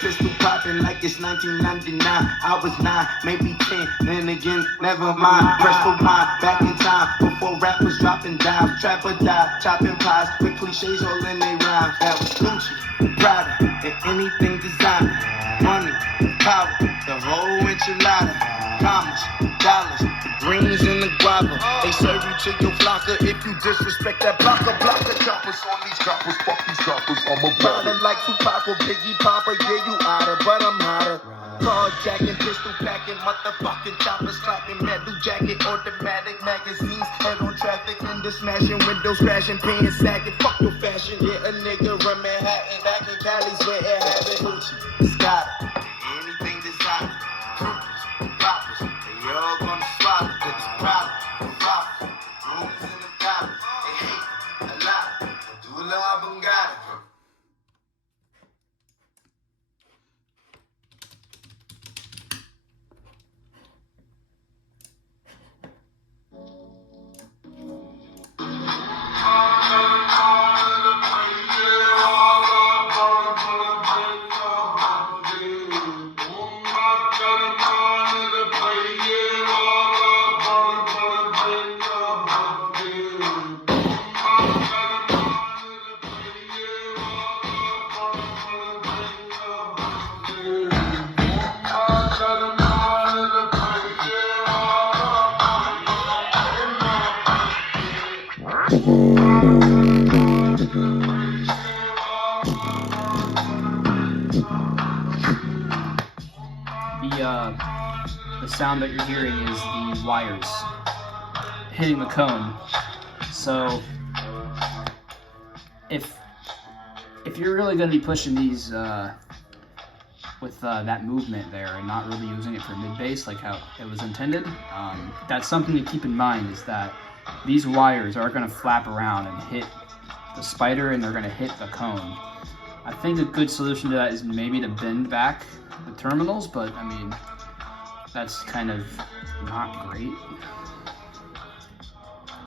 pistol popping like it's 1999. I was 9, maybe 10, then again, never mind. Press for mine, back in time, before rap was dropping dimes. Trap or die, chopping pies, with cliches all in they rhyme. That was Gucci, Prada, and anything designer. Money, power, the whole enchilada. Commas, dollars, the greens and the guava. They serve you to your flocker if you disrespect that blocker. Choppers on these choppers, fuck these choppers, I'm a baller. Like Tupac or Biggie Papa, yeah, you oughta, but I'm hotter. Carjacking, pistol packing, motherfucking choppers slapping, metal jacket, automatic magazines, head on traffic, window smashing, windows crashing, pants sagging, fuck your fashion. Yeah, a nigga run Manhattan, back in Cali's where it happened. Gucci, Scott, anything designer. Poppers, they all gonna swallow, but it's problem, flop, rooms in the dollar, they hate a lot, do a lot of got it. The sound that you're hearing is the wires hitting the cone. So if you're really going to be pushing these with that movement there and not really using it for mid bass like how it was intended, that's something to keep in mind, is that these wires are going to flap around and hit the spider and they're going to hit the cone. I think a good solution to that is maybe to bend back the terminals, but I mean, that's kind of not great.